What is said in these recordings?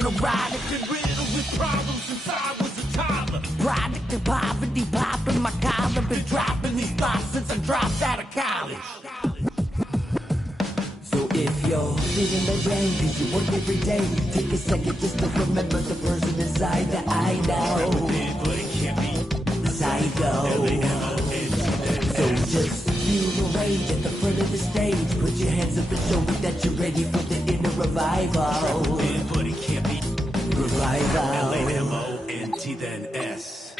the ride. I've been riddled with problems since I was a toddler. Product of poverty, popping my collar. Been dropping these thoughts since I dropped out of college. So if you're feeling the rain, cause you work every day, take a second just to remember the person inside that I know. But it can't be psycho. So just feel the rage at the front of the stage. Put your hands up and show me that you're ready for the inner revival. But it can't be revival. L-A-M-O-N-T then S.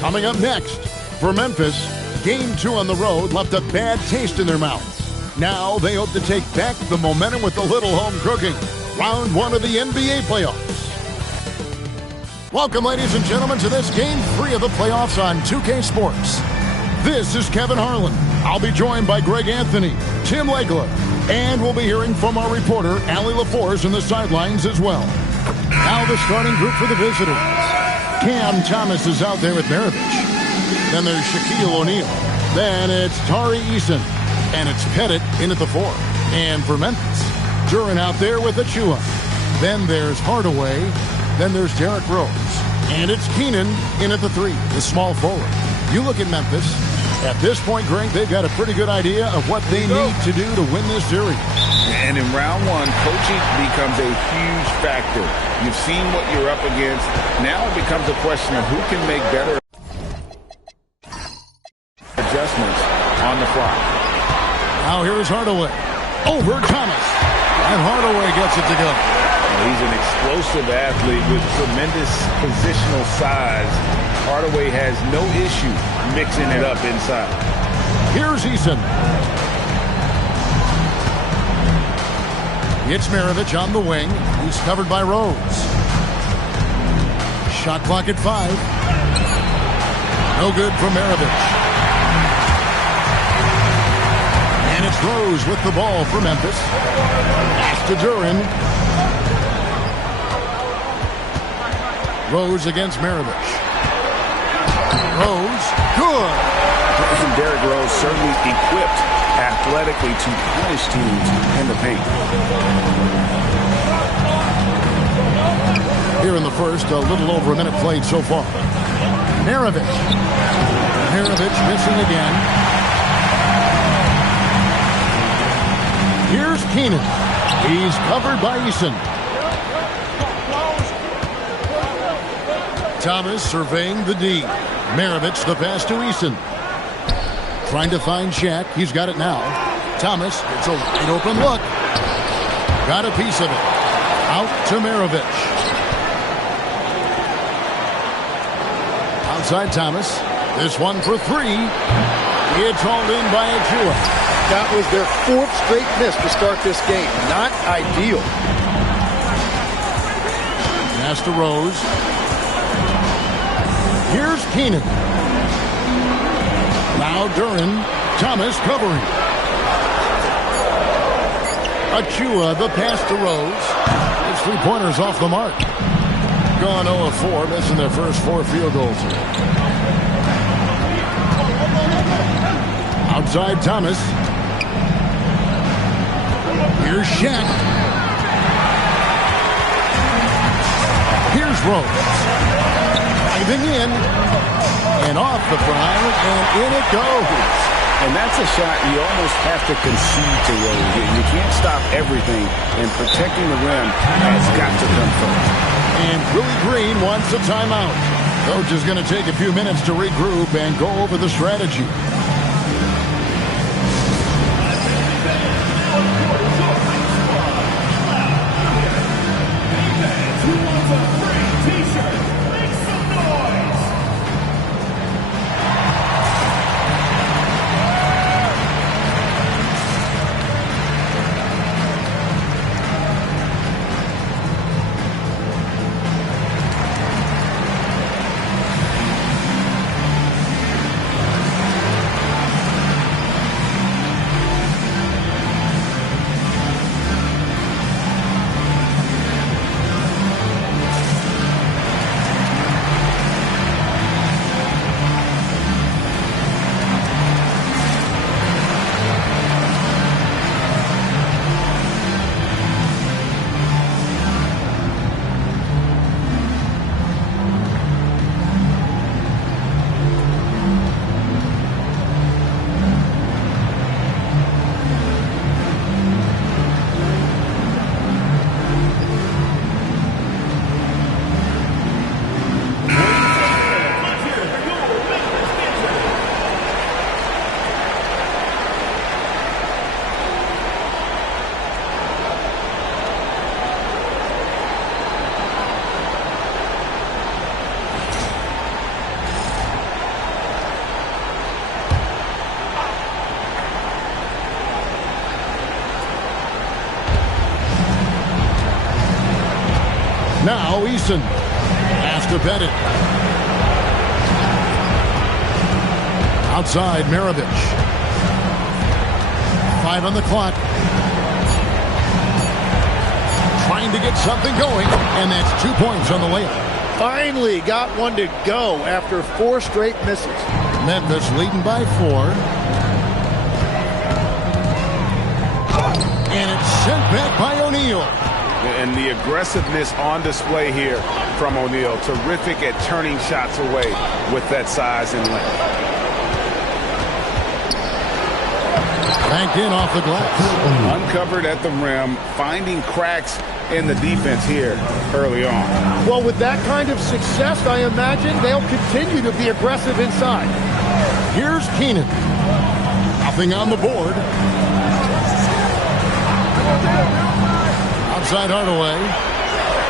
Coming up next, for Memphis, Game 2 on the road left a bad taste in their mouths. Now they hope to take back the momentum with a little home cooking. Round 1 of the NBA playoffs. Welcome, ladies and gentlemen, to this Game 3 of the playoffs on 2K Sports. This is Kevin Harlan. I'll be joined by Greg Anthony, Tim Legler, and we'll be hearing from our reporter, Allie LaForce, in the sidelines as well. Now the starting group for the visitors. Cam Thomas is out there with Maravich. Then there's Shaquille O'Neal. Then it's Tari Eason. And it's Pettit in at the 4. And for Memphis, Duran out there with Achua. Then there's Hardaway. Then there's Derrick Rose. And it's Keenan in at the 3, the small forward. You look at Memphis. At this point, Greg, they've got a pretty good idea of what they need to do to win this series. And in round 1, coaching becomes a huge factor. You've seen what you're up against. Now it becomes a question of who can make better adjustments on the fly. Now here's Hardaway. Over Thomas. And Hardaway gets it to go. He's an explosive athlete with tremendous positional size. Hardaway has no issue mixing it up inside. Here's Eason. It's Maravich on the wing. He's covered by Rose. Shot clock at 5. No good for Maravich. And it's Rose with the ball for Memphis. Pass to Duran. Rose against Maravich. Rose, good. And Derrick Rose certainly equipped athletically to punish teams in the paint. Here in the first, a little over a minute played so far. Maravich. Maravich missing again. Here's Keenan. He's covered by Eason. Thomas surveying the D. Maravich the pass to Eason. Trying to find Shaq. He's got it now. Thomas, it's a wide open look. Got a piece of it. Out to Maravich. Outside Thomas. This one for 3. It's hauled in by Achua. That was their 4th straight miss to start this game. Not ideal. Pass to Rose. Here's Keenan. Now Duran. Thomas covering. Achua, the pass to Rose. It's 3-pointers off the mark. Gone 0 of 4, missing their first 4 field goals. Outside Thomas. Here's Shaq. Here's Rose. Driving in, and off the front, and in it goes. And that's a shot you almost have to concede to Rose. You can't stop everything, and protecting the rim has got to come first. And Willie Green wants a timeout. Coach is going to take a few minutes to regroup and go over the strategy. Now Eason. Pass to Pettit. Outside, Maravich. 5 on the clock. Trying to get something going, and that's 2 points on the layup. Finally got one to go after 4 straight misses. Memphis leading by 4. And it's sent back by O'Neal. And the aggressiveness on display here from O'Neal. Terrific at turning shots away with that size and length. Banked in off the glass. Uncovered at the rim, finding cracks in the defense here early on. Well, with that kind of success, I imagine they'll continue to be aggressive inside. Here's Keenan. Nothing on the board. Outside Hardaway.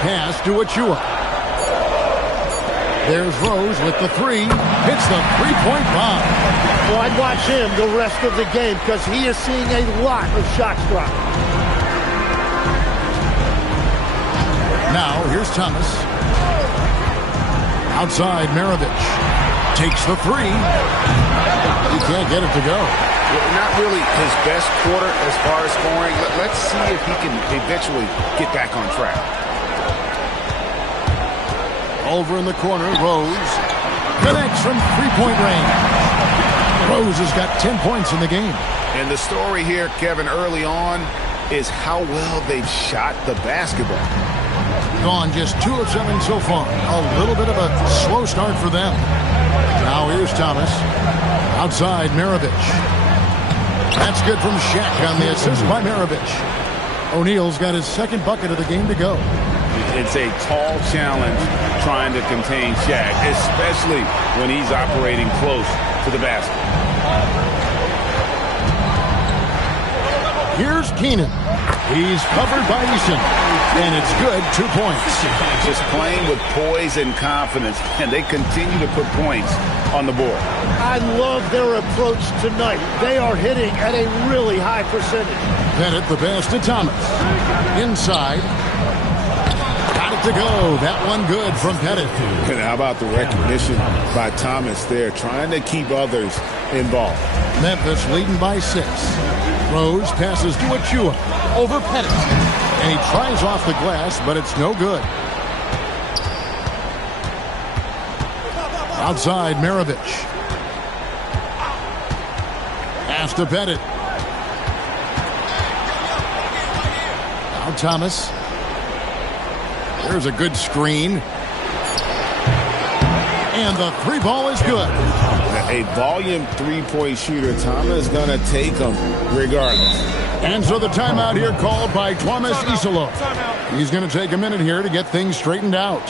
Pass to Achua. There's Rose with the 3. Hits the three-point bomb. Well, I'd watch him the rest of the game because he is seeing a lot of shots drop. Now, here's Thomas. Outside, Maravich. Takes the 3. He can't get it to go. Not really his best quarter as far as scoring. Let's see if he can eventually get back on track. Over in the corner, Rose. Connects from three-point range. Rose has got 10 points in the game. And the story here, Kevin, early on is how well they've shot the basketball. Gone just 2 of 7 so far. A little bit of a slow start for them. Now here's Thomas. Outside, Maravich. That's good from Shaq on the assist by Maravich. O'Neal's got his second bucket of the game to go. It's a tall challenge trying to contain Shaq, especially when he's operating close to the basket. Here's Keenan. He's covered by Eason. And it's good, 2 points. Just playing with poise and confidence, and they continue to put points on the board. I love their approach tonight. They are hitting at a really high percentage. Pettit the pass to Thomas. Inside. Got it to go. That one good from Pettit. And how about the recognition by Thomas there, trying to keep others involved. Memphis leading by 6. Rose passes to Achua. Over Pettit. And he tries off the glass, but it's no good. Outside, Maravich. Pass to Pettit. Now Thomas. There's a good screen. And the 3 ball is good. A volume 3-point shooter. Thomas is going to take them regardless. And so the timeout here called by Thomas Isolo. He's going to take a minute here to get things straightened out.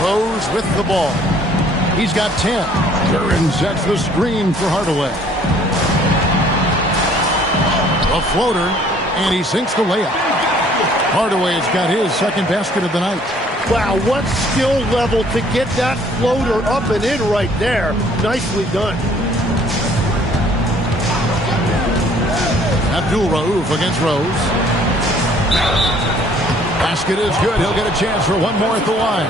Throws with the ball. He's got 10. Curran sets the screen for Hardaway. A floater, and he sinks the layup. Hardaway's got his second basket of the night. Wow, what skill level to get that floater up and in right there. Nicely done. Abdul-Rauf against Rose. Basket is good. He'll get a chance for one more at the line.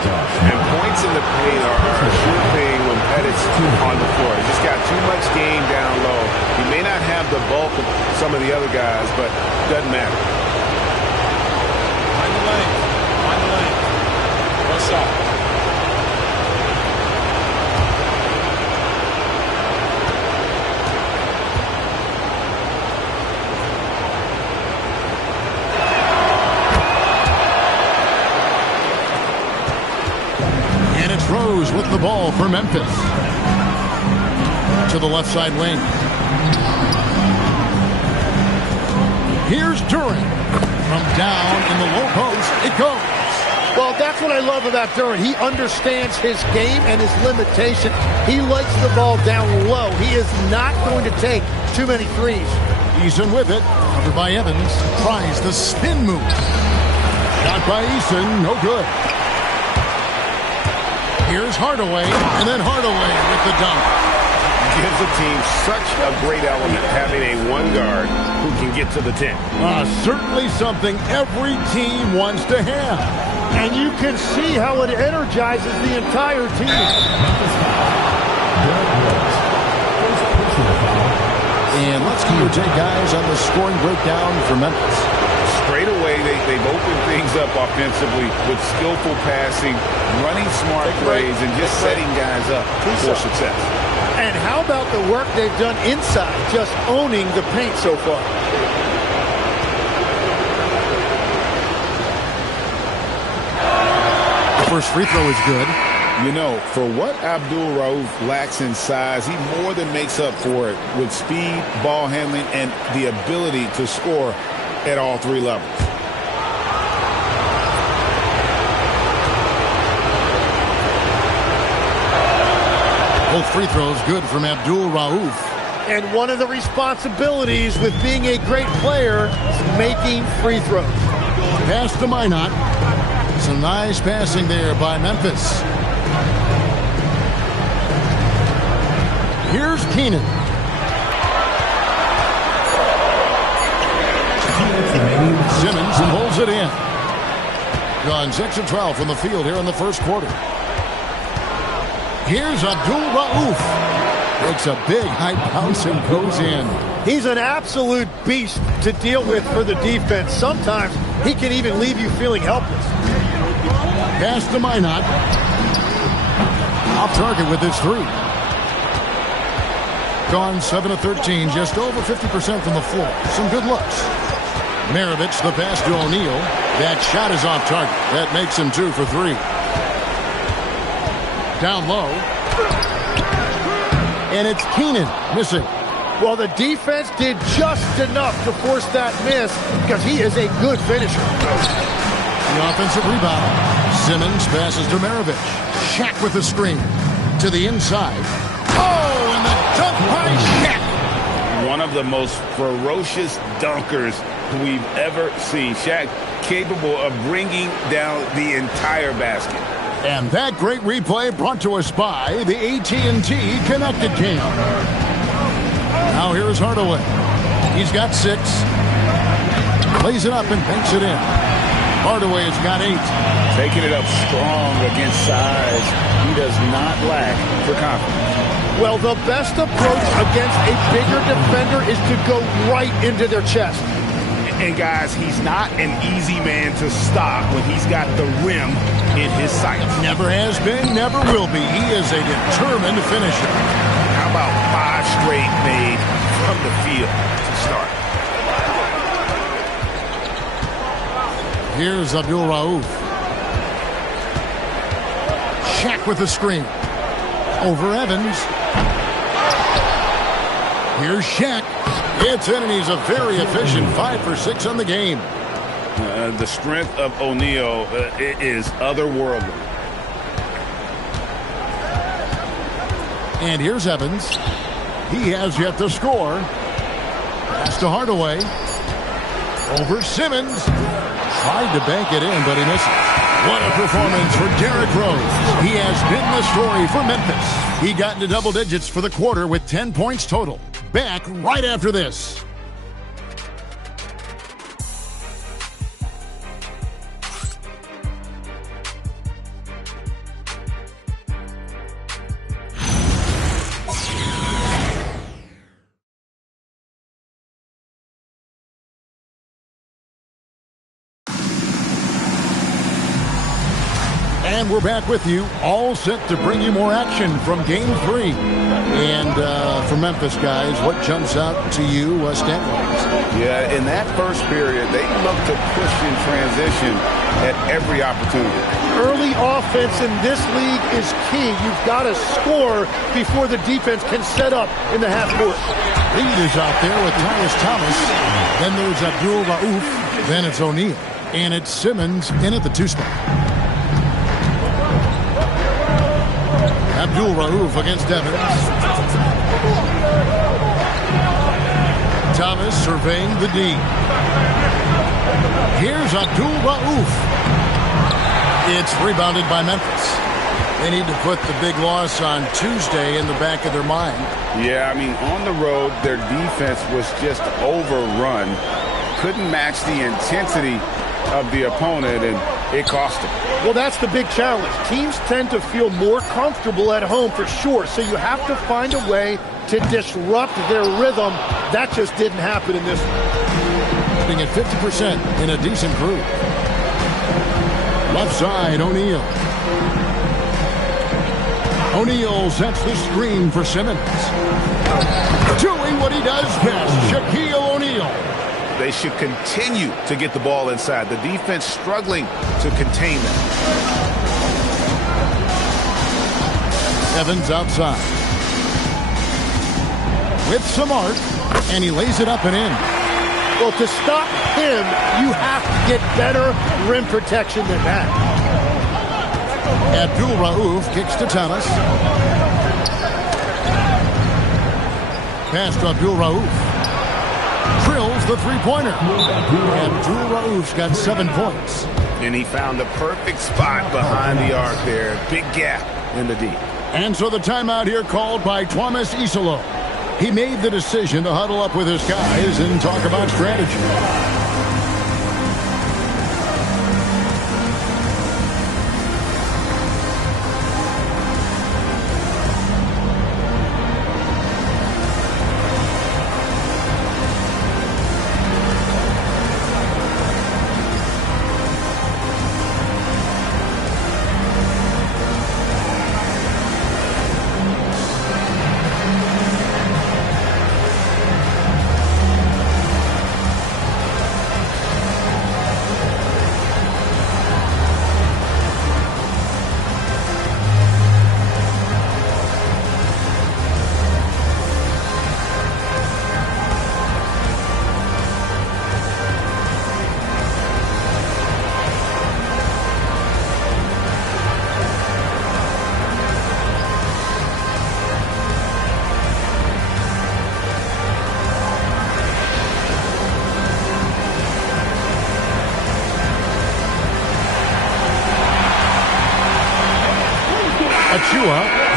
And points in the paint are a sure thing when Pettit's on the floor. He just got too much game down low. He may not have the bulk of some of the other guys, but doesn't matter. Find the lane. Find the lane. What's up? Rose with the ball for Memphis. To the left side wing. Here's Duran. From down in the low post, it goes. Well, that's what I love about Duran. He understands his game and his limitation. He likes the ball down low. He is not going to take too many threes. Eason with it. Covered by Evans. Tries the spin move. Shot by Eason. No good. Here's Hardaway, and then Hardaway with the dunk. Gives the team such a great element having a one guard who can get to the 10. Certainly something every team wants to have. And you can see how it energizes the entire team. And let's take guys on the scoring breakdown for Memphis. Straight away, they've opened things up offensively with skillful passing, running smart plays, and just setting guys up for success. And how about the work they've done inside, just owning the paint so far? The first free throw is good. You know, for what Abdul-Rauf lacks in size, he more than makes up for it with speed, ball handling, and the ability to score at all three levels. Both free throws good from Abdul-Rauf. And one of the responsibilities with being a great player is making free throws. Pass to Minot. Some nice passing there by Memphis. Here's Keenan. Simmons pulls it in. Gone 6 of 12 from the field here in the first quarter. Here's Abdul-Rauf. Takes a big high bounce and goes in. He's an absolute beast to deal with for the defense. Sometimes he can even leave you feeling helpless. Pass to Minot. Off target with his three. Gone 7 of 13, just over 50% from the floor. Some good looks. Maravich, the pass to O'Neal. That shot is off target. That makes him 2 for 3. Down low. And it's Keenan missing. Well, the defense did just enough to force that miss because he is a good finisher. The offensive rebound. Simmons passes to Maravich. Shaq with the screen. To the inside. Oh, and the dunk by Shaq. One of the most ferocious dunkers we've ever seen. Shaq capable of bringing down the entire basket. And that great replay brought to us by the AT&T Connected Cam. Now here's Hardaway. He's got 6. Plays it up and banks it in. Hardaway's got 8. Taking it up strong against size. He does not lack for confidence. Well, the best approach against a bigger defender is to go right into their chest. And guys, he's not an easy man to stop when he's got the rim in his sights. Never has been, never will be. He is a determined finisher. How about 5 straight made from the field to start? Here's Abdul-Rauf. Shaq with the screen. Over Evans. Here's Shaq. It's in, and he's a very efficient 5 for 6 on the game. The strength of O'Neal is otherworldly. And here's Evans. He has yet to score. Pass to Hardaway. Over Simmons. Tried to bank it in, but he misses. What a performance for Derrick Rose. He has been the story for Memphis. He got into double digits for the quarter with 10 points total. Back right after this. And we're back with you, all set to bring you more action from Game 3. And for Memphis, guys, what jumps out to you stat-wise? Yeah, in that first period, they looked to push in transition at every opportunity. Early offense in this league is key. You've got to score before the defense can set up in the half court. Reed is out there with Thomas. Then there's Abdul Rauf. Then it's O'Neal. And it's Simmons in at the 2 spot. Abdul Rauf against Evans. Thomas surveying the D. Here's Abdul Rauf. It's rebounded by Memphis. They need to put the big loss on Tuesday in the back of their mind. Yeah, I mean, on the road, their defense was just overrun. Couldn't match the intensity of the opponent, and it cost them. Well, that's the big challenge. Teams tend to feel more comfortable at home for sure, so you have to find a way to disrupt their rhythm. That just didn't happen in this one. Being at 50% in a decent group. Left side, O'Neal. O'Neal sets the screen for Simmons. Doing what he does best, Shaquille O'Neal. They should continue to get the ball inside. The defense struggling to contain them. Evans outside. With some art, and he lays it up and in. Well, to stop him, you have to get better rim protection than that. Abdul Rauf kicks to Thomas. Pass to Abdul Rauf. Drills the three-pointer. Abdul Rauf's got 7 points. And he found the perfect spot behind the arc there. Big gap in the D. And so the timeout here called by Thomas Isolo. He made the decision to huddle up with his guys and talk about strategy.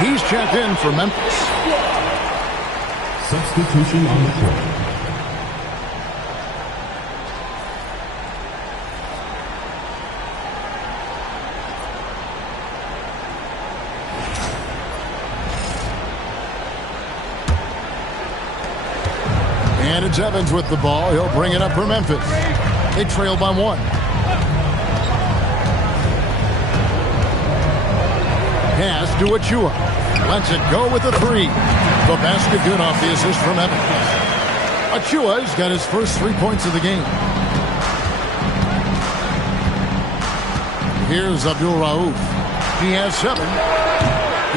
He's checked in for Memphis. Substitution on the court. And it's Evans with the ball. He'll bring it up for Memphis. They trail by 1. Pass to Achua. Lets it go with a 3. The basket good off the assist from Evans. Achua's got his first 3 points of the game. Here's Abdul Rauf. He has 7.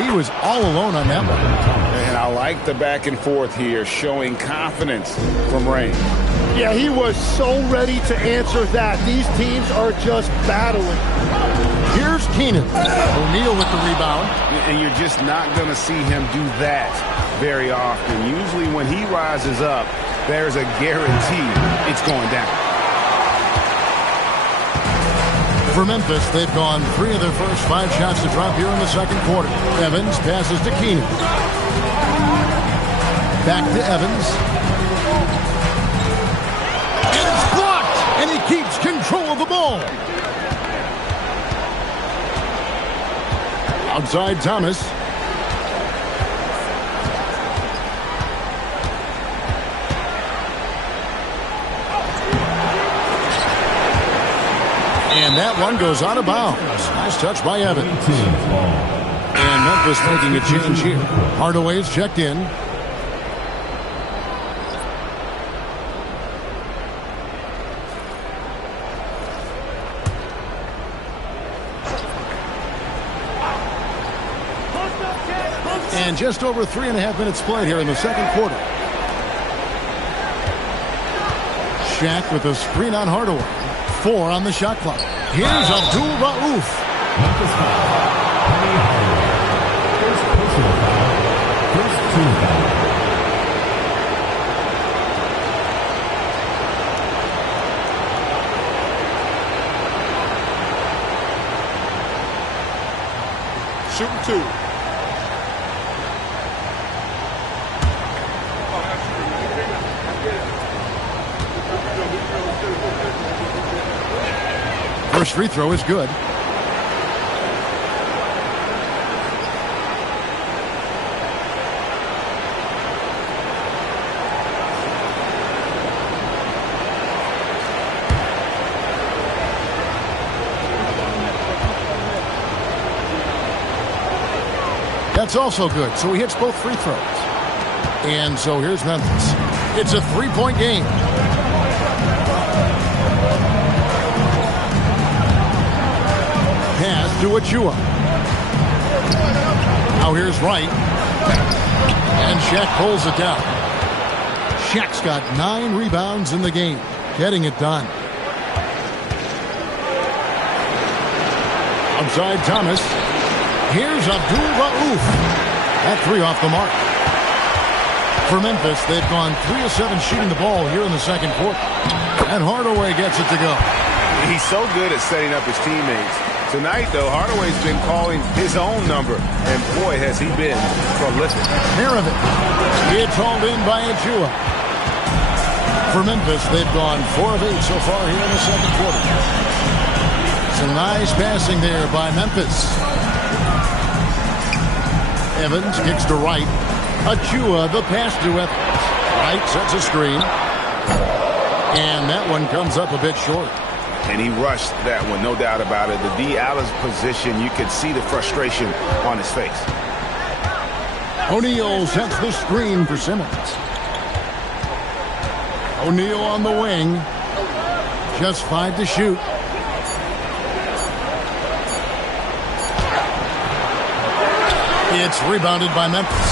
He was all alone on that one. And I like the back and forth here, showing confidence from Rain. Yeah, he was so ready to answer that. These teams are just battling. Here's Keenan. O'Neal with the rebound. And you're just not going to see him do that very often. Usually when he rises up, there's a guarantee it's going down. For Memphis, they've gone 3 of their first 5 shots to drop here in the second quarter. Evans passes to Keenan. Back to Evans. And it's blocked! And he keeps control of the ball. Outside Thomas. And that one goes out of bounds. Nice touch by Evans. And Memphis making a change here. Hardaway's checked in. And just over 3.5 minutes played here in the second quarter. Shaq with a screen on Hardaway. 4 on the shot clock. Here's Abdul Rauf. Memphis foul. First personal foul. First team foul. Shooting 2. First free throw is good. That's also good. So he hits both free throws. And so here's Memphis. It's a 3-point game. Pass to Achua. Now here's Wright. And Shaq pulls it down. Shaq's got 9 rebounds in the game. Getting it done. Outside Thomas. Here's Abdul Rauf. That 3 off the mark. For Memphis, they've gone 3 of 7 shooting the ball here in the second quarter. And Hardaway gets it to go. He's so good at setting up his teammates. Tonight, though, Hardaway's been calling his own number. And boy, has he been prolific. Maravich. It's hauled in by Achua. For Memphis, they've gone 4 of 8 so far here in the second quarter. Some nice passing there by Memphis. Evans kicks to Wright. Achua, the pass to Evans. Wright sets a screen. And that one comes up a bit short. And he rushed that one, no doubt about it. The D out of position, you could see the frustration on his face. O'Neal sets the screen for Simmons. O'Neal on the wing. Just 5 to shoot. It's rebounded by Memphis.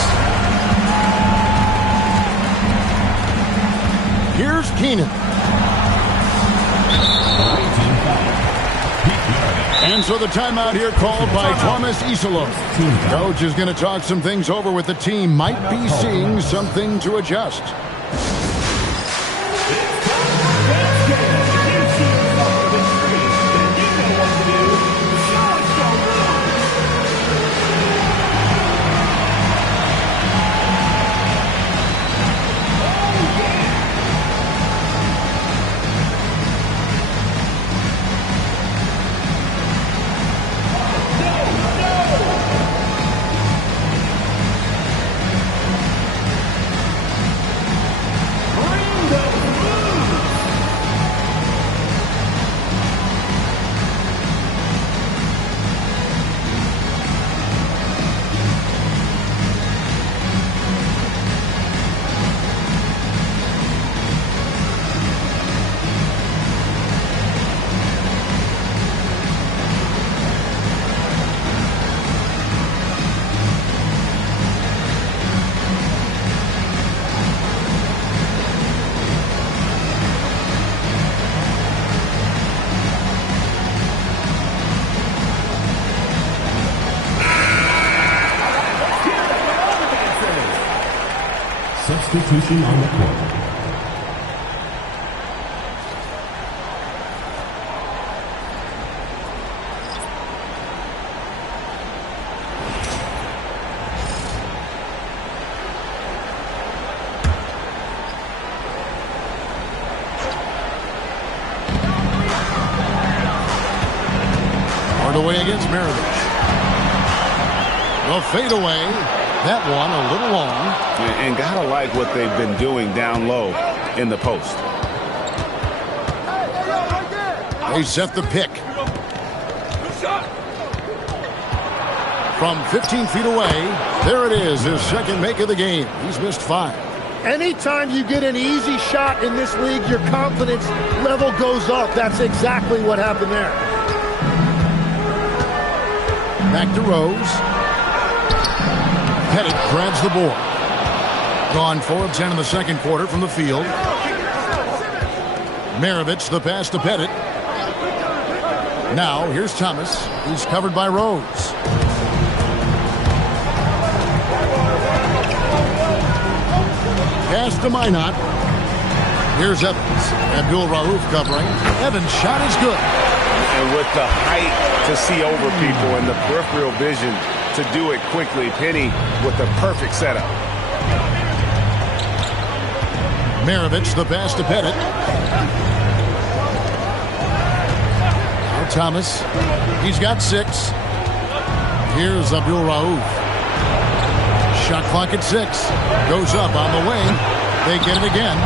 Here's Keenan. And so the timeout here called by Thomas Isolo. Coach is going to talk some things over with the team. Might be seeing something to adjust. Substitution on the court. Away against Maravich. The fadeaway. That one a little long. And gotta like what they've been doing down low in the post. They set the pick. From 15 feet away, there it is, his second make of the game. He's missed 5. Anytime you get an easy shot in this league, your confidence level goes up. That's exactly what happened there. Back to Rose. Pettit grabs the board. Gone 4 of 10 in the second quarter from the field. Maravich, the pass to Pettit. Now, here's Thomas. He's covered by Rose. Pass to Minot. Here's Evans. Abdul Rauf covering. Evans' shot is good. And with the height to see over people and the peripheral vision to do it quickly, Penny with the perfect setup. Maravich, the pass to Pettit. Now Thomas. He's got 6. Here's Abdul Rauf. Shot clock at 6. Goes up on the wing. They get it again.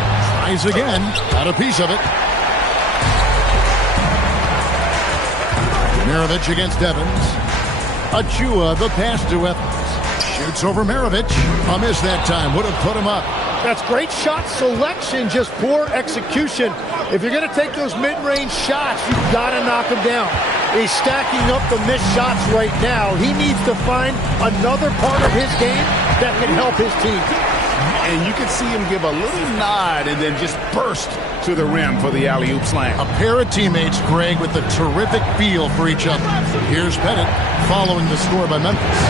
Tries again. Got a piece of it. Maravich against Evans. Achua, the pass to Evans. Shoots over Maravich. A miss that time. Would have put him up. That's great shot selection, just poor execution. If you're going to take those mid-range shots, you've got to knock them down. He's stacking up the missed shots right now. He needs to find another part of his game that can help his team. And you can see him give a little nod and then just burst to the rim for the alley-oop slam. A pair of teammates, Greg, with a terrific feel for each other. Here's Pettit following the score by Memphis.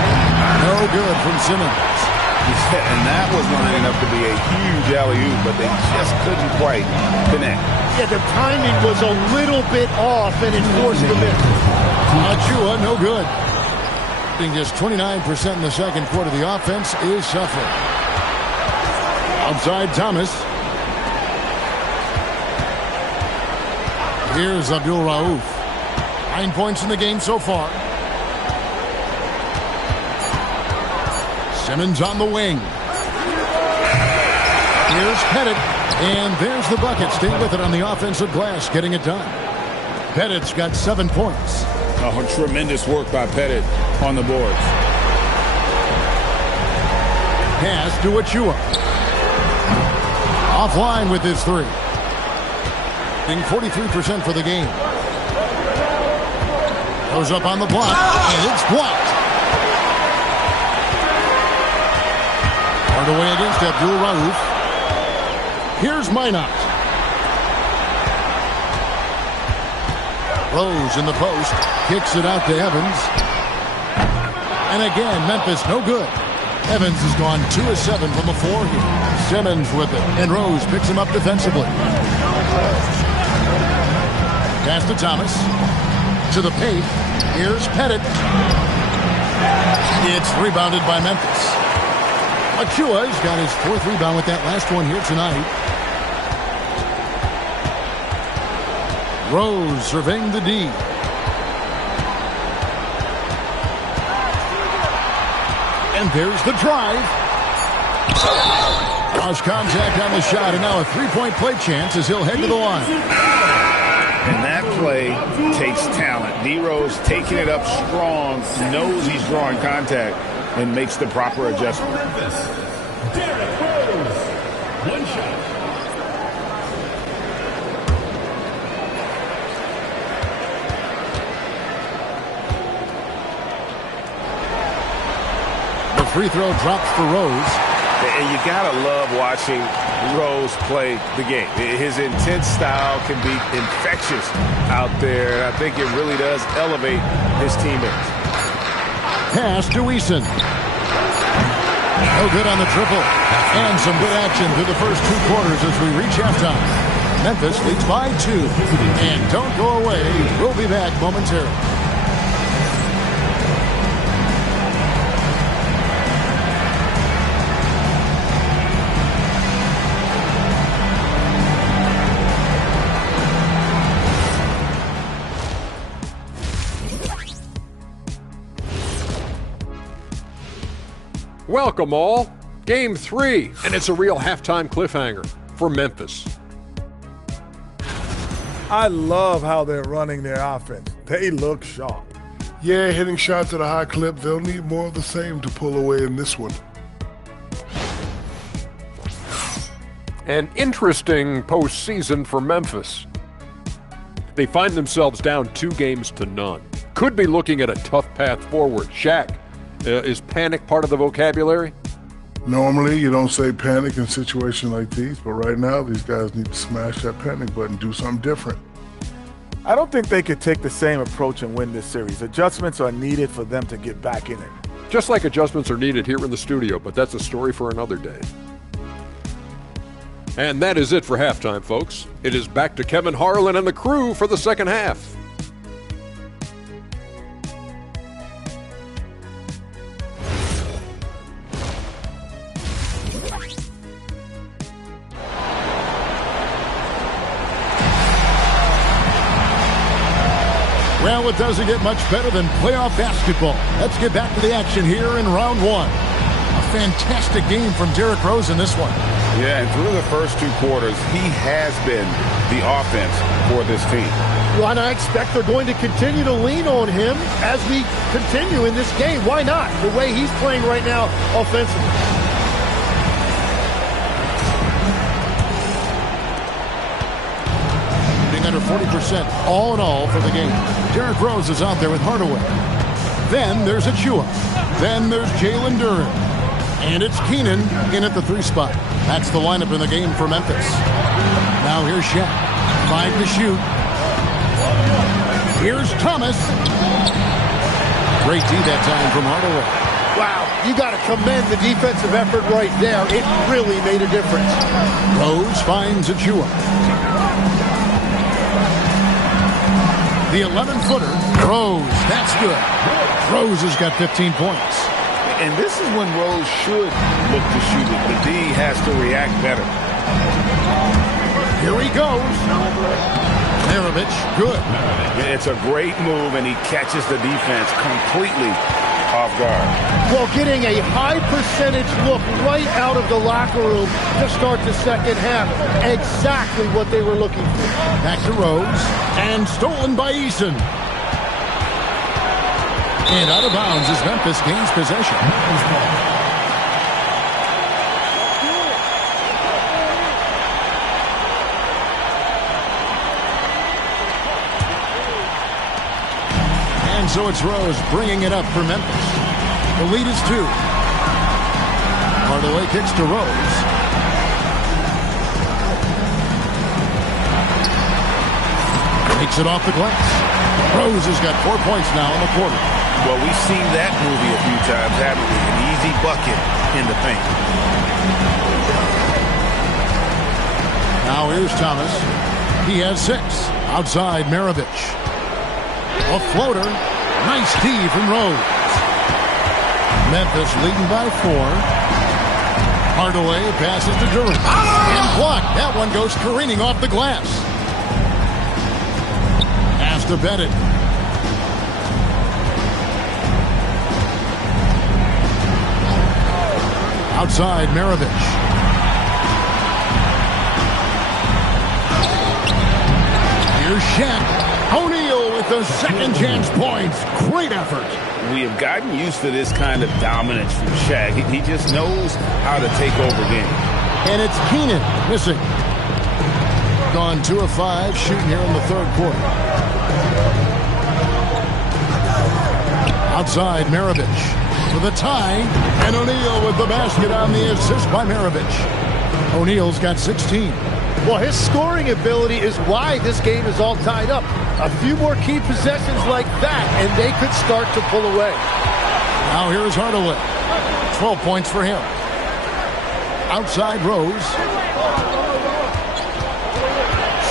No good from Simmons. And that was lining up to be a huge alley-oop, but they just couldn't quite connect. Yeah, the timing was a little bit off, and it forced the miss. Achua, no good. Being just 29% in the second quarter, the offense is suffering. Outside Thomas. Here's Abdul Rauf. 9 points in the game so far. Simmons on the wing. Here's Pettit. And there's the bucket. Stay with it on the offensive glass, getting it done. Pettit's got 7 points. Oh, tremendous work by Pettit on the boards. Pass to Achua. Offline with his 3. Being 43% for the game. Goes up on the block, and it's blocked. Hard away against Abdul Rauf. Here's Minot. Rose in the post. Kicks it out to Evans. And again, Memphis no good. Evans has gone 2 of 7 from the floor here. Simmons with it. And Rose picks him up defensively. Pass to Thomas. To the paint. Here's Pettit. It's rebounded by Memphis. Achua's got his 4th rebound with that last one here tonight. Rose surveying the D. And there's the drive. Cross contact on the shot, and now a 3-point play chance as he'll head to the line. And that play takes talent. D. Rose taking it up strong, knows he's drawing contact, and makes the proper adjustment. Derrick Rose. 1 shot. Free throw drops for Rose. And you gotta love watching Rose play the game. His intense style can be infectious out there, and I think it really does elevate his teammates. Pass to Eason. No good on the triple. And some good action through the first 2 quarters as we reach halftime. Memphis leads by 2. And don't go away. We'll be back momentarily. Welcome all. Game 3, and it's a real halftime cliffhanger for Memphis. I love how they're running their offense. They look sharp. Yeah, hitting shots at a high clip. They'll need more of the same to pull away in this one. An interesting postseason for Memphis. They find themselves down 2-0. Could be looking at a tough path forward. Shaq, is panic part of the vocabulary? Normally, you don't say panic in situations like these, but right now, these guys need to smash that panic button, do something different. I don't think they could take the same approach and win this series. Adjustments are needed for them to get back in it. Just like adjustments are needed here in the studio, but that's a story for another day. And that is it for halftime, folks. It is back to Kevin Harlan and the crew for the second half. Well, it doesn't get much better than playoff basketball. Let's get back to the action here in round 1. A fantastic game from Derrick Rose in this one. Yeah, and through the first 2 quarters, he has been the offense for this team. Well, and I expect they're going to continue to lean on him as we continue in this game. Why not? The way he's playing right now offensively. Under 40% all in all for the game. Derrick Rose is out there with Hardaway. Then there's Achua. Then there's Jalen Duren. And it's Keenan in at the 3 spot. That's the lineup in the game for Memphis. Now here's Shaq. 5 to shoot. Here's Thomas. Great D that time from Hardaway. Wow, you got to commend the defensive effort right there. It really made a difference. Rose finds Achua. The 11-footer, Rose, that's good. Rose has got 15 points. And this is when Rose should look to shoot it. The D has to react better. Here he goes. Maravich, good. It's a great move, and he catches the defense completely off guard. Well, getting a high percentage look right out of the locker room to start the second half. Exactly what they were looking for. Back to Rose, and stolen by Eason. And out of bounds as Memphis gains possession. And so it's Rose bringing it up for Memphis. The lead is 2. Hardaway kicks to Rose. Takes it off the glass. Rose has got 4 points now in the quarter. Well, we've seen that movie a few times, haven't we? An easy bucket in the paint. Now here's Thomas. He has 6. Outside Maravich. A floater. Nice D from Rose. Memphis leading by 4. Hardaway passes to Duren. And blocked. That one goes careening off the glass. Pass to Bennett. Outside Maravich. Here's Shaq. O'Neal with the second chance points. Great effort. We have gotten used to this kind of dominance from Shaq. He just knows how to take over games. And it's Keenan missing. Gone 2 of 5 shooting here in the 3rd quarter. Outside Maravich for the tie. And O'Neal with the basket on the assist by Maravich. O'Neal's got 16. Well, his scoring ability is why this game is all tied up. A few more key possessions like that, and they could start to pull away. Now here's Hardaway. 12 points for him. Outside Rose.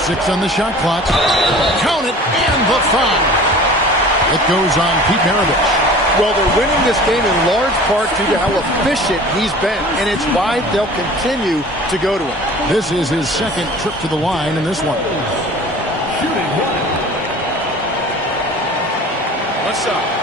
6 on the shot clock. Count it, and the foul. It goes on Pete Maravich. Well, they're winning this game in large part due to how efficient he's been, and it's why they'll continue to go to him. This is his second trip to the line in this one. Shooting one. What's up?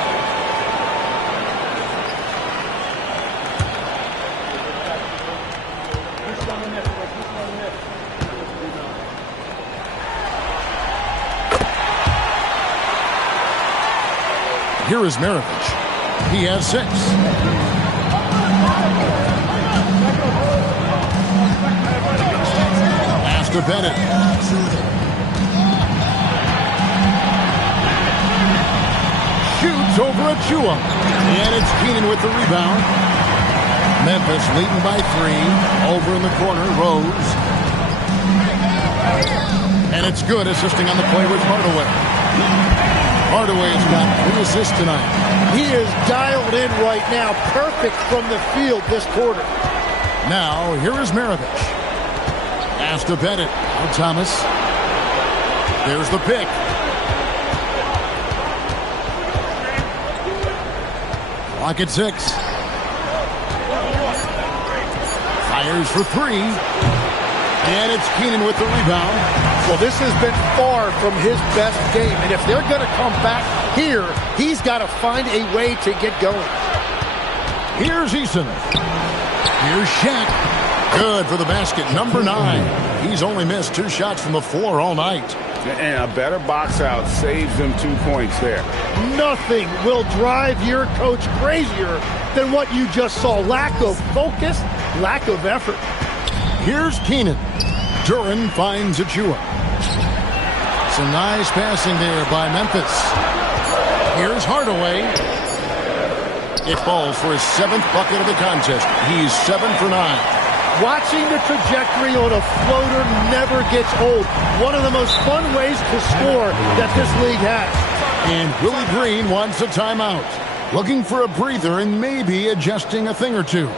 Here is Maravich. He has 6. Pass to Bennett. Shoots over Achua. And it's Keenan with the rebound. Memphis leading by 3. Over in the corner, Rose. And it's good, assisting on the play with Hardaway. Hardaway's got 3 assists tonight. He is dialed in right now. Perfect from the field this quarter. Now, here is Maravich. Pass to Bennett. Now Thomas. There's the pick. Clock at 6. Fires for 3. And it's Keenan with the rebound. Well, this has been far from his best game, and if they're going to come back here, he's got to find a way to get going. Here's Eason. Here's Shaq. Good for the basket, number 9. He's only missed 2 shots from the floor all night. And a better box out saves them 2 points there. Nothing will drive your coach crazier than what you just saw. Lack of focus, lack of effort. Here's Keenan. Duran finds Achua. Some nice passing there by Memphis. Here's Hardaway. It falls for his 7th bucket of the contest. He's 7 for 9. Watching the trajectory on a floater never gets old. One of the most fun ways to score that this league has. And Willie Green wants a timeout. Looking for a breather and maybe adjusting a thing or two.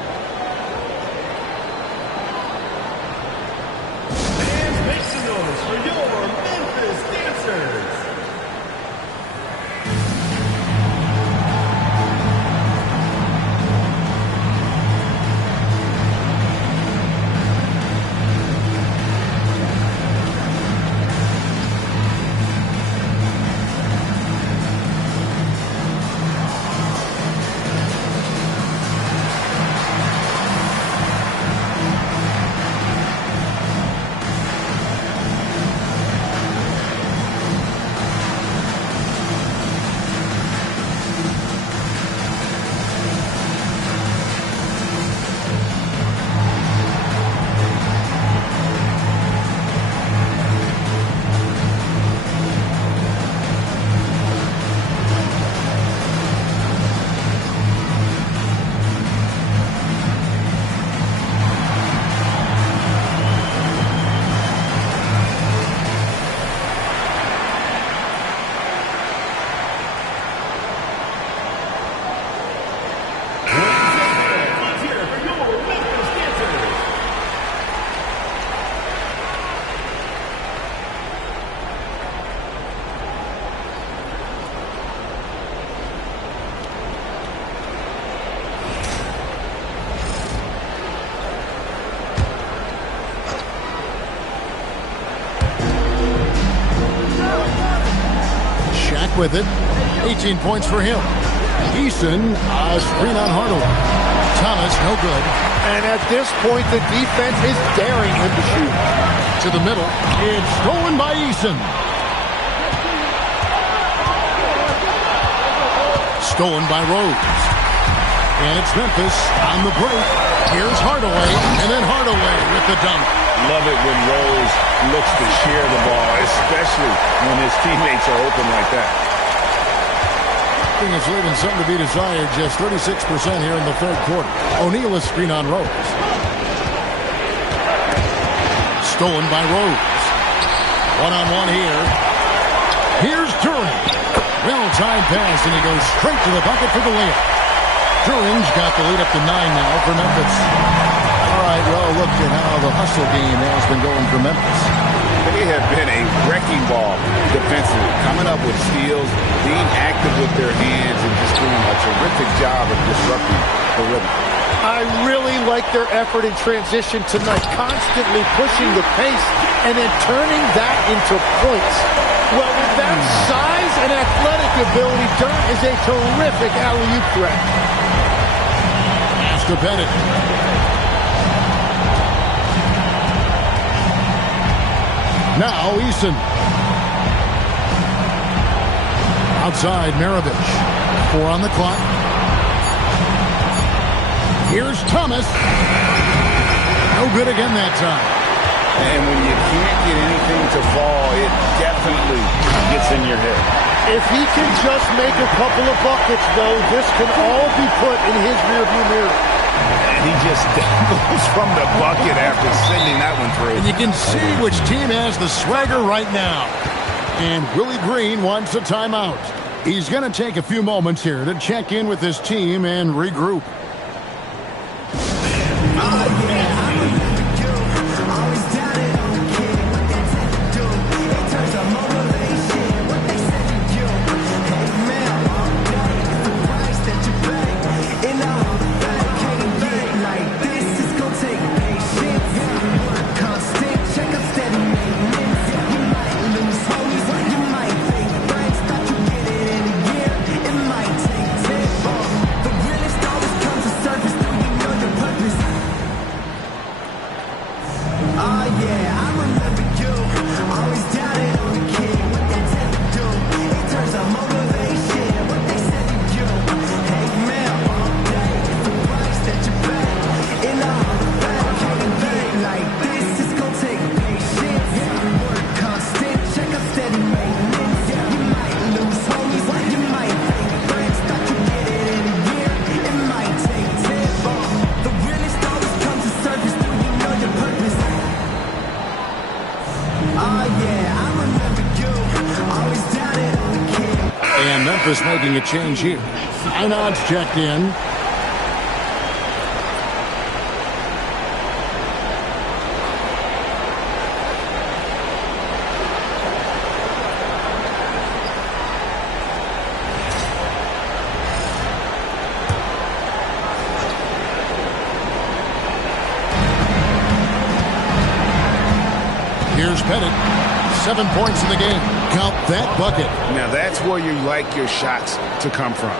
With it, 18 points for him. Eason, a screen on Hardaway. Thomas, no good. And at this point, the defense is daring him to shoot. To the middle, it's stolen by Eason. Stolen by Rose. And it's Memphis on the break. Here's Hardaway, and then Hardaway with the dunk. Love it when Rose looks to share the ball, especially when his teammates are open like that. It's leaving something to be desired. Just 36% here in the 3rd quarter. O'Neal is screen on Rose. Stolen by Rose. One-on-one here. Here's Duran. Well-timed pass, and he goes straight to the bucket for the layup. Duren's got the lead up to 9 now for Memphis. All right, well, look at how the hustle game has been going for Memphis. They have been a wrecking ball defensively, coming up with steals, being active with their hands, and just doing a terrific job of disrupting the rhythm. I really like their effort in transition tonight, constantly pushing the pace and then turning that into points. Well, with that size and athletic ability, Durant is a terrific alley-oop threat. Pass to Bennett. Now Eason. Outside, Maravich. 4 on the clock. Here's Thomas. No good again that time. And when you can't get anything to fall, it definitely gets in your head. If he can just make a couple of buckets, though, this can all be put in his rearview mirror. And he just goes from the bucket after sending that one through. And you can see which team has the swagger right now. And Willie Green wants a timeout. He's going to take a few moments here to check in with his team and regroup. Memphis making a change here. Einard's checked in. Here's Pettit. 7 points in the game. Count that bucket. Now that's where you like your shots to come from.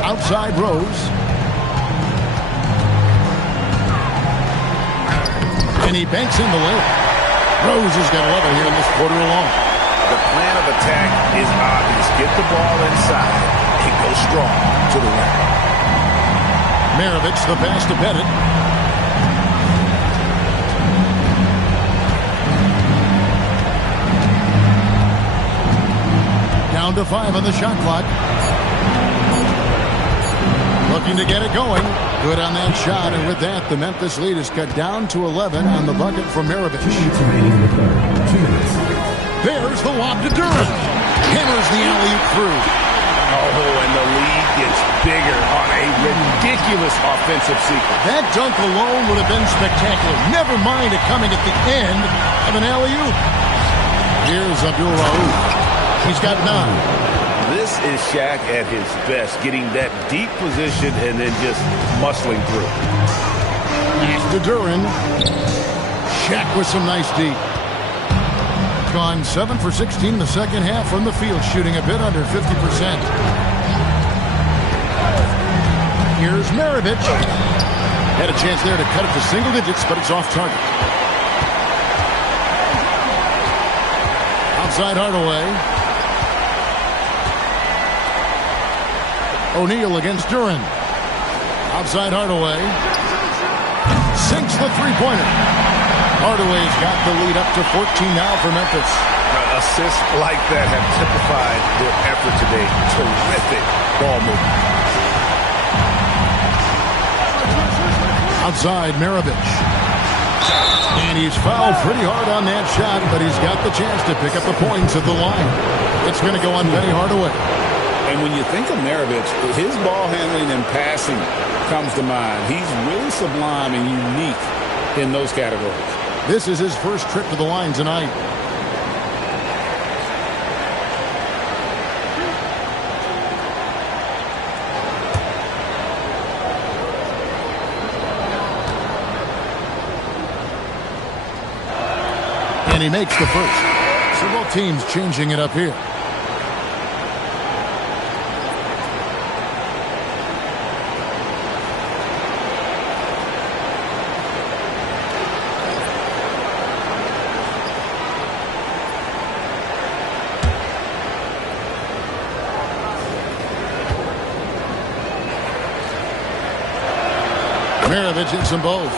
Outside Rose. And he banks in the layup. Rose has got 11 here in this quarter alone. The plan of attack is obvious. Get the ball inside and go strong to the rim. Maravich, the pass to Pettit. Down to 5 on the shot clock. Looking to get it going. Good on that shot, and with that, the Memphis lead is cut down to 11 on the bucket from Maravich. There's the lob to Durant. Hammers the alley-oop through. Oh, and the lead gets bigger on a ridiculous offensive sequence. That dunk alone would have been spectacular. Never mind it coming at the end of an alley-oop. Here's Abdul-Rauf. He's got 9. This is Shaq at his best, getting that deep position and then just muscling through. Pass to Duren. Shaq with some nice deep. Gone 7 for 16 the second half from the field, shooting a bit under 50%. Here's Maravich. Had a chance there to cut it to single digits, but it's off target. Outside Hardaway. O'Neal against Duren. Outside Hardaway. Sinks the three-pointer. Hardaway's got the lead up to 14 now for Memphis. Assists like that have typified their effort today. Terrific ball movement. Outside Maravich. And he's fouled pretty hard on that shot, but he's got the chance to pick up the points at the line. It's going to go on Benny Hardaway. And when you think of Maravich, his ball handling and passing comes to mind. He's really sublime and unique in those categories. This is his first trip to the line tonight. And he makes the first. So both teams changing it up here. Maravich hits them both.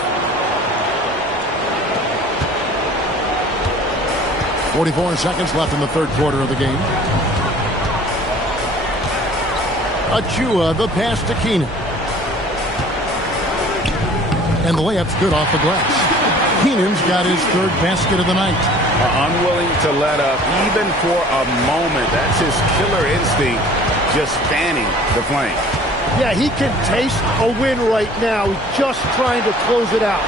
44 seconds left in the third quarter of the game. Achua, the pass to Keenan. And the layup's good off the glass. Keenan's got his third basket of the night. Unwilling to let up even for a moment. That's his killer instinct, just fanning the flame. Yeah, he can taste a win right now. He's just trying to close it out.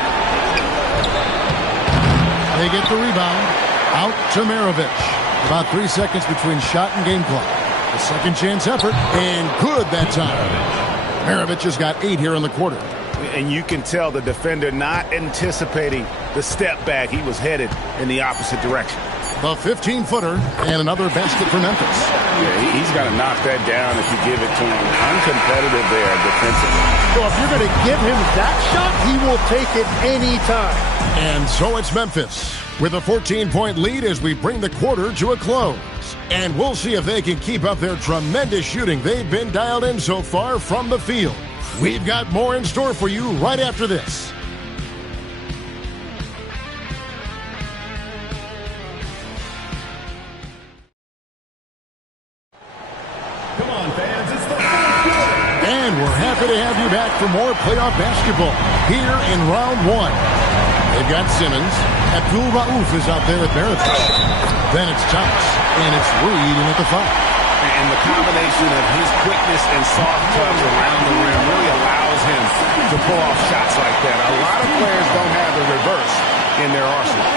They get the rebound. Out to Maravich. About 3 seconds between shot and game clock. A second chance effort, and good that time. Maravich has got 8 here in the quarter. And you can tell the defender not anticipating the step back. He was headed in the opposite direction. The 15-footer and another basket for Memphis. Yeah, he's got to knock that down if you give it to him. Uncompetitive there defensively. Well, if you're going to give him that shot, he will take it any time. And so it's Memphis with a 14-point lead as we bring the quarter to a close. And we'll see if they can keep up their tremendous shooting they've been dialed in so far from the field. We've got more in store for you right after this. Come on, fans, it's the fourth quarter. And we're happy to have you back for more playoff basketball here in round one. They've got Simmons. Abdul Rauf is out there at Maravich. Then it's Thomas, and it's Reed in at the 5. And the combination of his quickness and soft touch around the rim really allows him to pull off shots like that. A lot of players don't have the reverse in their arsenal.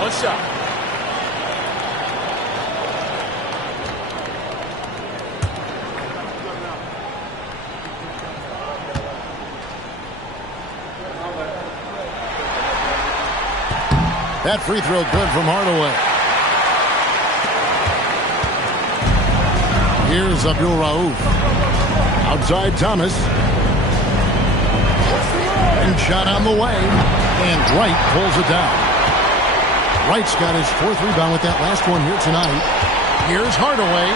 One shot. That free throw good from Hardaway. Here's Abdul Rauf. Outside Thomas. And shot on the way. And Wright pulls it down. Wright's got his 4th rebound with that last one here tonight. Here's Hardaway.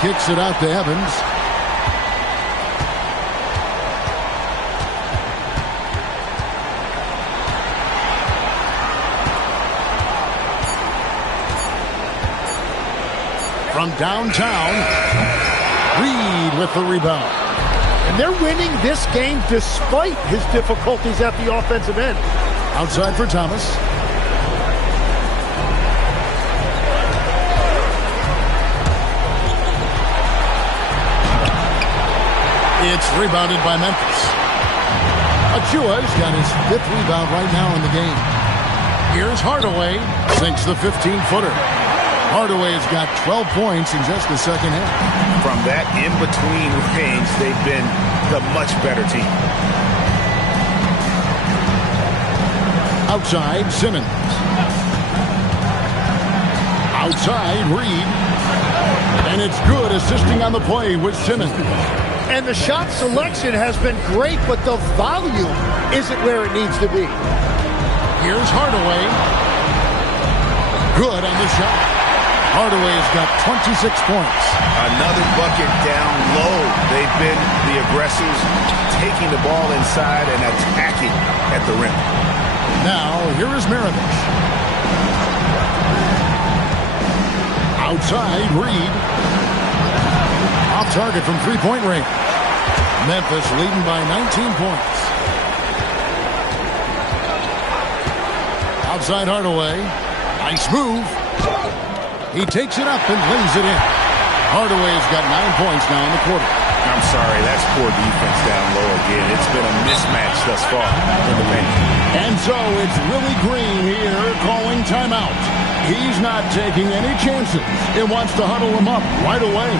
Kicks it out to Evans. From downtown, Reed with the rebound. And they're winning this game despite his difficulties at the offensive end. Outside for Thomas. It's rebounded by Memphis. Achua's got his 5th rebound right now in the game. Here's Hardaway. Sinks the 15-footer. Hardaway's got 12 points in just the second half. From that in-between range, they've been the much better team. Outside, Simmons. Outside, Reed. And it's good, assisting on the play with Simmons. And the shot selection has been great, but the volume isn't where it needs to be. Here's Hardaway. Good on the shot. Hardaway's got 26 points. Another bucket down low. They've been the aggressors, taking the ball inside and attacking at the rim. Now, here is Maravich. Outside, Reed. Off target from three-point range. Memphis leading by 19 points. Outside Hardaway. Nice move. He takes it up and lays it in. Hardaway's got 9 points now in the quarter. I'm sorry, that's poor defense down low again. It's been a mismatch thus far in the paint. And so it's Willie Green here calling timeout. He's not taking any chances. He wants to huddle him up right away.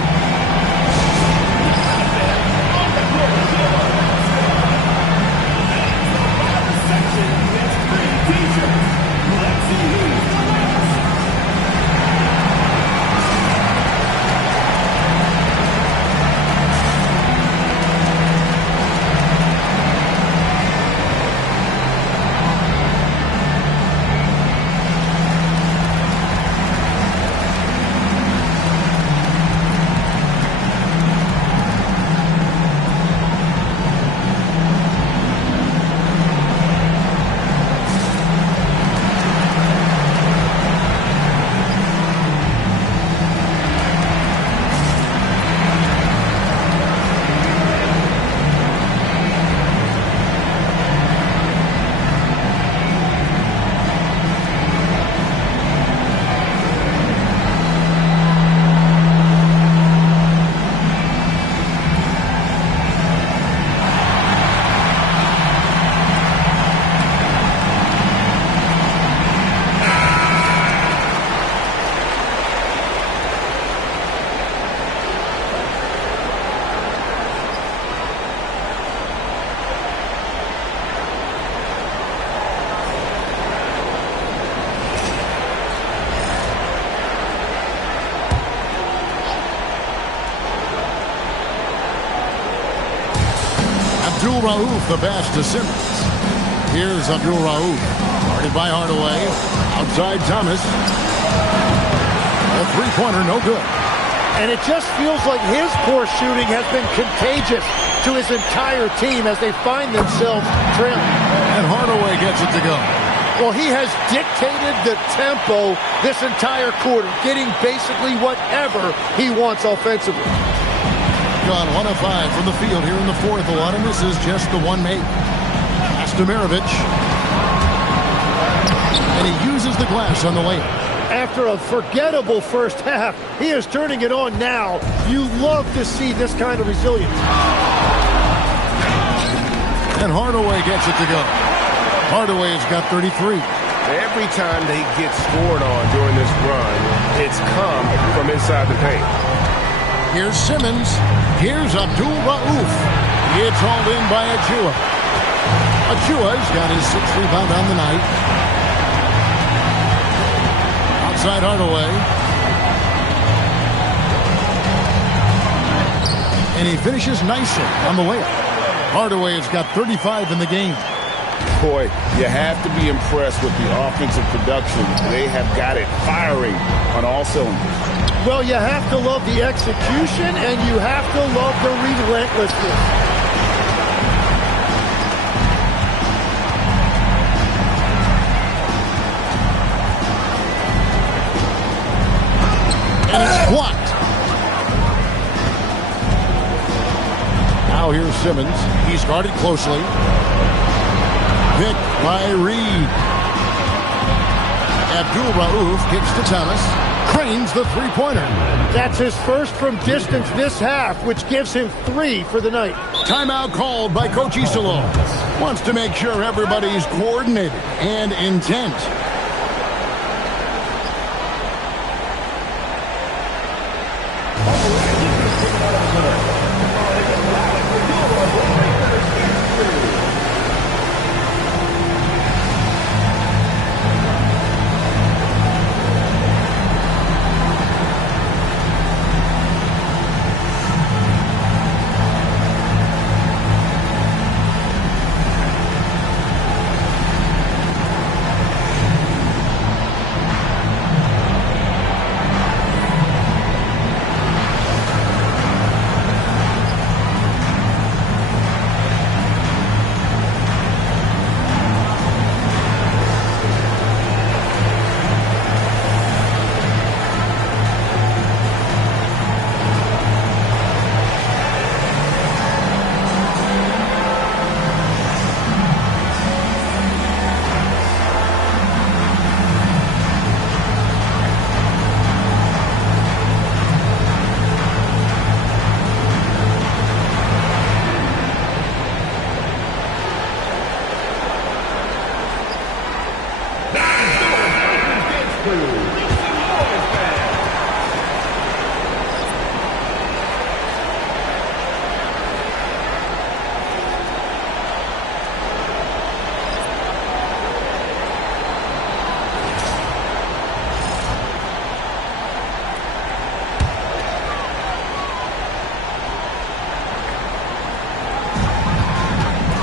Rauf, the pass to Simmons. Here's Abdul Rauf. Guarded by Hardaway. Outside Thomas. A three-pointer, no good. And it just feels like his poor shooting has been contagious to his entire team as they find themselves trailing. And Hardaway gets it to go. Well, he has dictated the tempo this entire quarter, getting basically whatever he wants offensively. Gone 1 of 5 from the field here in the fourth. A lot of misses, just the one made. Pass to Maravich. And he uses the glass on the layup. After a forgettable first half, he is turning it on now. You love to see this kind of resilience. And Hardaway gets it to go. Hardaway's got 33. Every time they get scored on during this run, it's come from inside the paint. Here's Simmons. Here's Abdul Rauf. It's hauled in by Achua. Achua's got his 6th rebound on the night. Outside Hardaway. And he finishes nicely on the layup. Hardaway has got 35 in the game. Boy, you have to be impressed with the offensive production. They have got it firing on all cylinders. Well, you have to love the execution, and you have to love the relentlessness. And it's blocked. Now here's Simmons. He's guarded closely. Picked by Reed. Abdul Rauf kicks to Thomas. Cranes the three-pointer. That's his first from distance this half, which gives him 3 for the night. Timeout called by Coach Isolo. Wants to make sure everybody's coordinated and intent.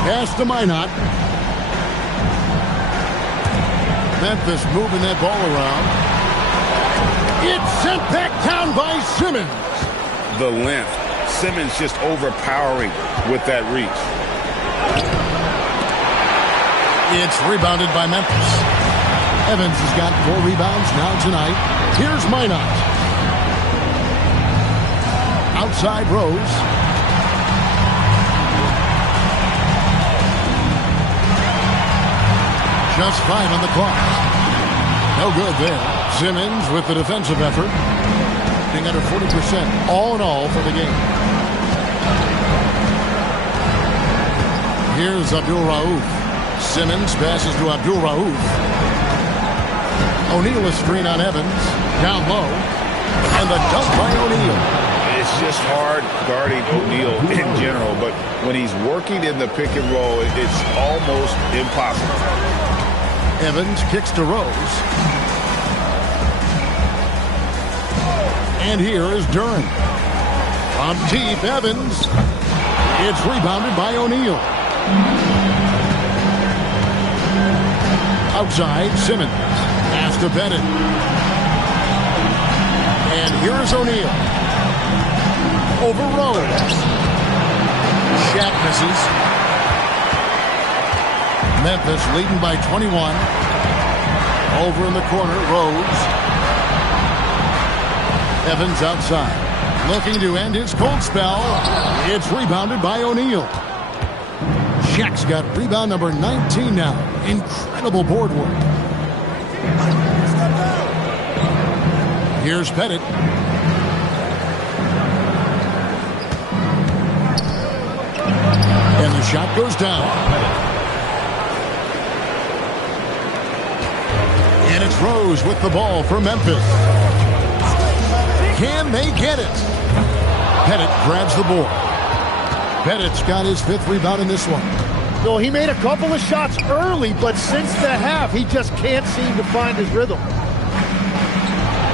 Pass to Minot. Memphis moving that ball around. It's sent back down by Simmons. The length. Simmons just overpowering with that reach. It's rebounded by Memphis. Evans has got 4 rebounds now tonight. Here's Minot. Outside Rose. Just 5 on the clock. No good there. Simmons with the defensive effort. Being under 40% all in all for the game. Here's Abdul Rauf. Simmons passes to Abdul Rauf. O'Neal a screen on Evans. Down low. And the dunk by O'Neal. It's just hard guarding O'Neal in general, but when he's working in the pick and roll, it's almost impossible. Evans kicks to Rose. And here is Duren. From deep, Evans. It's rebounded by O'Neal. Outside, Simmons. Pass to Bennett. And here's O'Neal. Over Rose. Shaq misses. Memphis leading by 21. Over in the corner, Rose. Evans outside. Looking to end his cold spell. It's rebounded by O'Neal. Shaq's got rebound number 19 now. Incredible board work. Here's Pettit. And the shot goes down. And it's Rose with the ball for Memphis. Can they get it? Pettit grabs the board. Pettit's got his 5th rebound in this one. No, he made a couple of shots early, but since the half, he just can't seem to find his rhythm.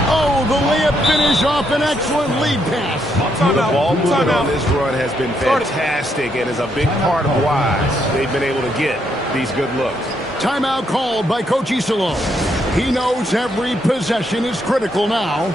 Oh, the layup finish off an excellent lead pass. The ball movement on this run has been fantastic and is a big part of why they've been able to get these good looks. Timeout called by Coach Isolo. He knows every possession is critical now.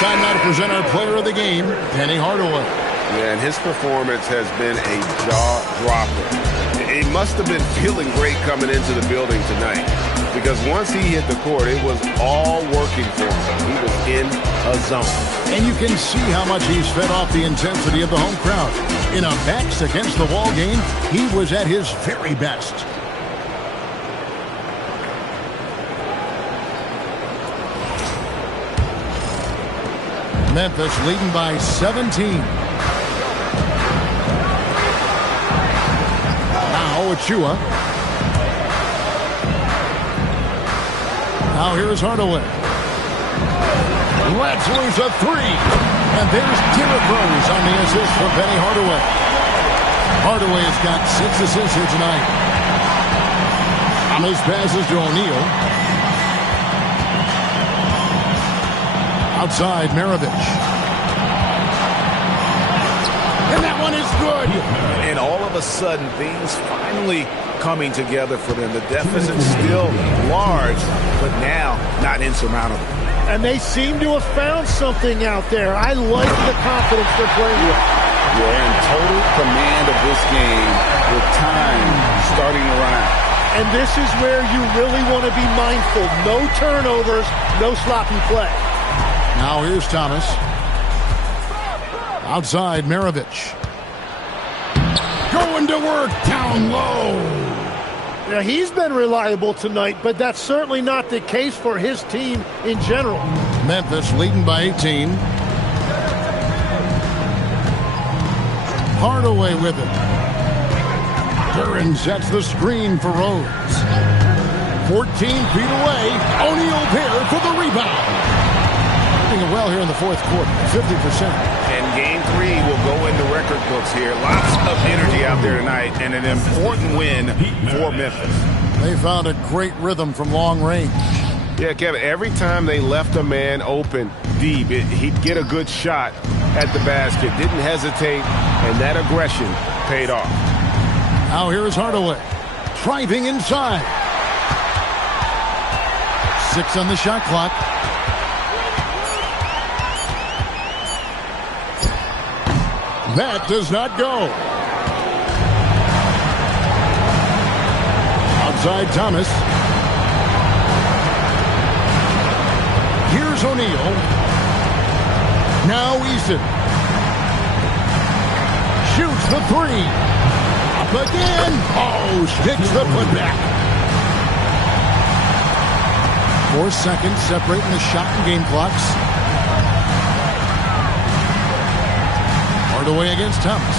Time now to present our player of the game, Penny Hardaway. Yeah, and his performance has been a jaw-dropper. He must have been feeling great coming into the building tonight because once he hit the court, it was all working for him. He was in a zone. And you can see how much he's fed off the intensity of the home crowd. In a backs-against-the-wall game, he was at his very best. Memphis leading by 17. Now Achua. Now here's Hardaway. Let's lose a 3. And there's Derrick Rose on the assist for Penny Hardaway. Hardaway has got 6 assists here tonight. Thomas passes to O'Neal. Outside, Maravich. And that one is good. And all of a sudden, things finally coming together for them. The deficit's still large, but now not insurmountable. And they seem to have found something out there. I like the confidence they're playing with. You're in total command of this game with time starting to run out. And this is where you really want to be mindful. No turnovers, no sloppy play. Now here's Thomas. Outside, Maravich. Going to work down low. Yeah, he's been reliable tonight, but that's certainly not the case for his team in general. Memphis leading by 18. Hardaway with it. Curran sets the screen for Rhodes. 14 feet away. O'Neal there for the rebound. Doing well here in the fourth quarter, 50%. And game 3 will go in the record books here. Lots of energy out there tonight, and an important win for Memphis. They found a great rhythm from long range. Yeah, Kevin, every time they left a man open deep, he'd get a good shot at the basket. Didn't hesitate, and that aggression paid off. Now here's Hardaway. Driving inside. 6 on the shot clock. That does not go. Outside Thomas. Here's O'Neal. Now Eason. Shoots the 3. Up again. Oh, sticks the putback. 4 seconds separating the shot and game clocks. Hardaway against Thomas.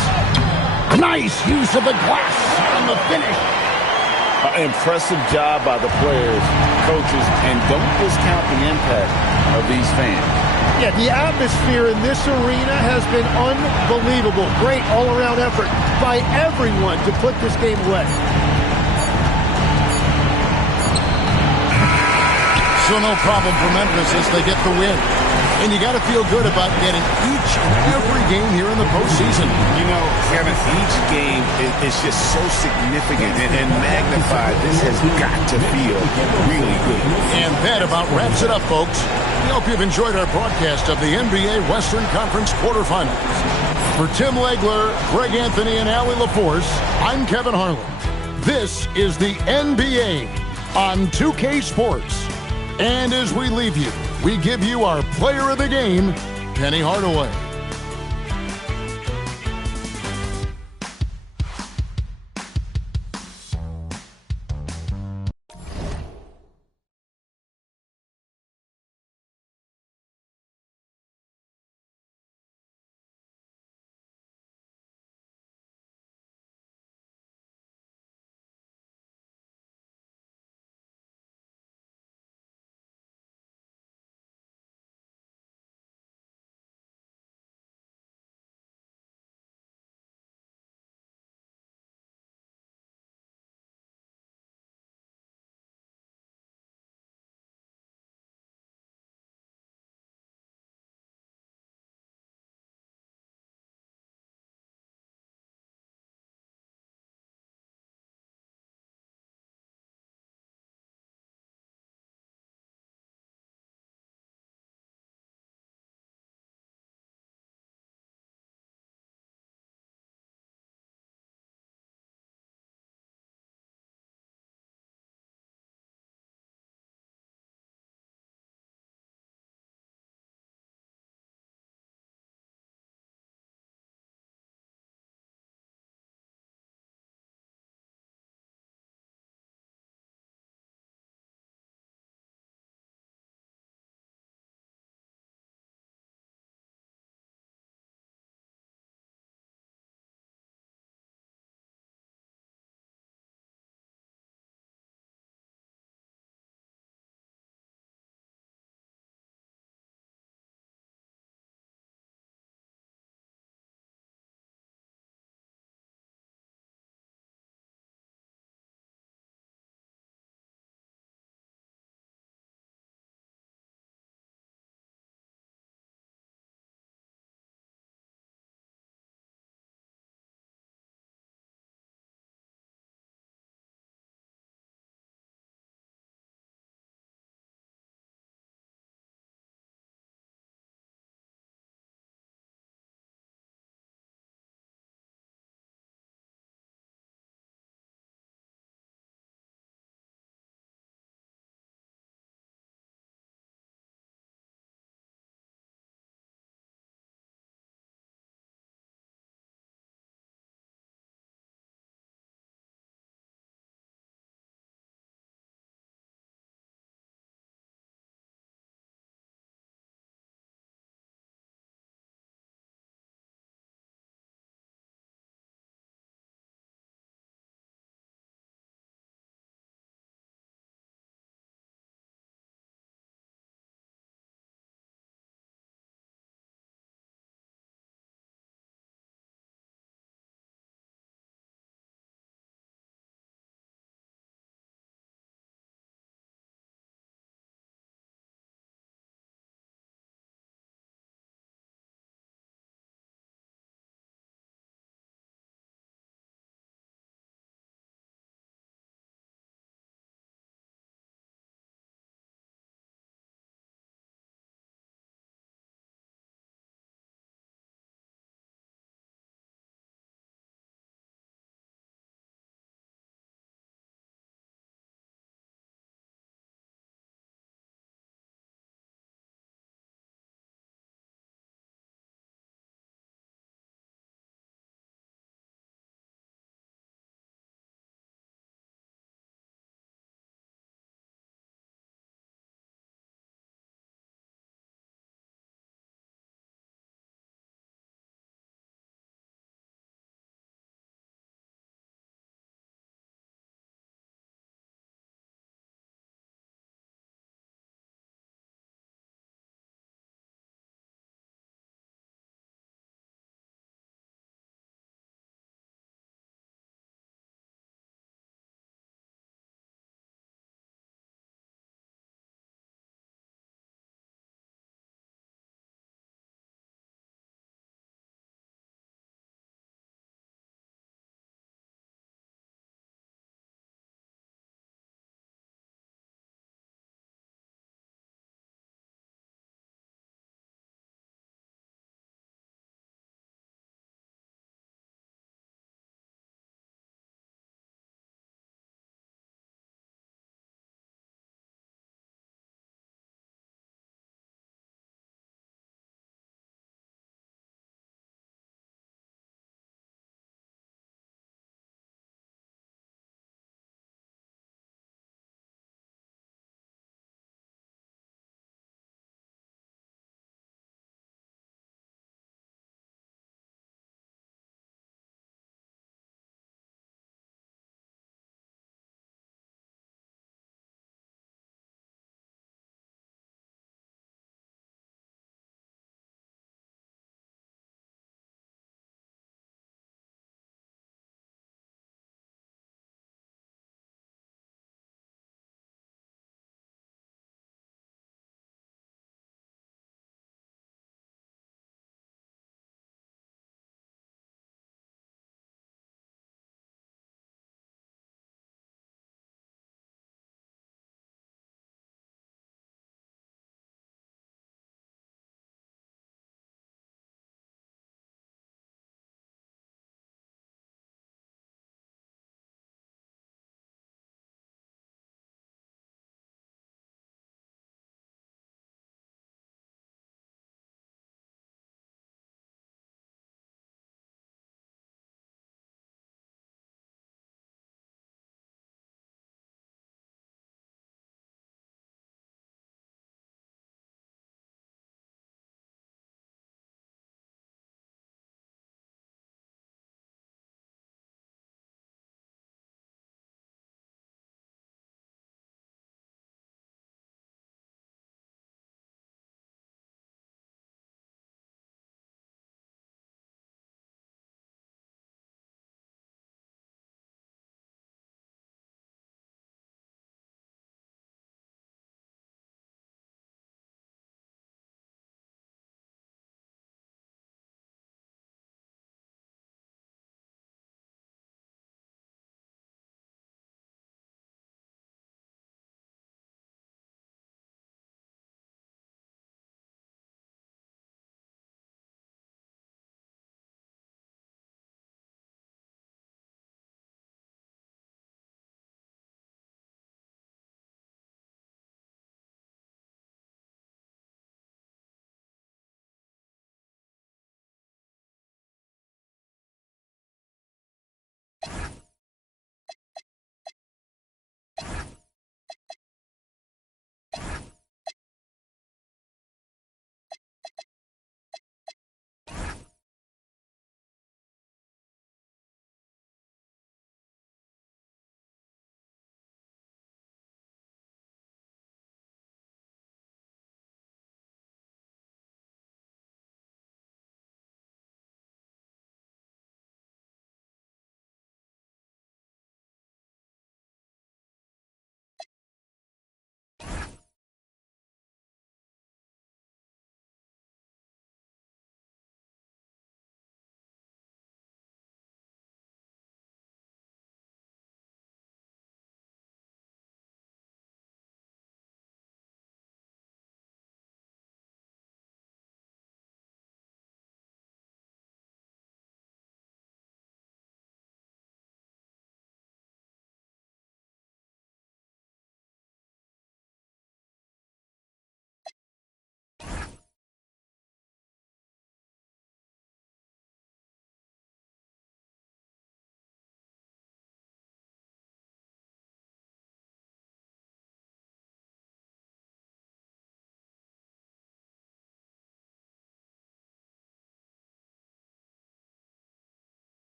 Nice use of the glass on the finish. Impressive job by the players, coaches, and don't discount the impact of these fans. Yeah, the atmosphere in this arena has been unbelievable. Great all-around effort by everyone to put this game away. So no problem for Memphis as they get the win. And you got to feel good about getting each and every game here in the postseason. You know, Kevin, each game is just so significant and magnified. This has got to feel really good. And that about wraps it up, folks. We hope you've enjoyed our broadcast of the NBA Western Conference quarterfinals. For Tim Legler, Greg Anthony, and Allie LaForce, I'm Kevin Harlan. This is the NBA on 2K Sports. And as we leave you, we give you our player of the game, Penny Hardaway.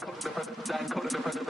Code of the president,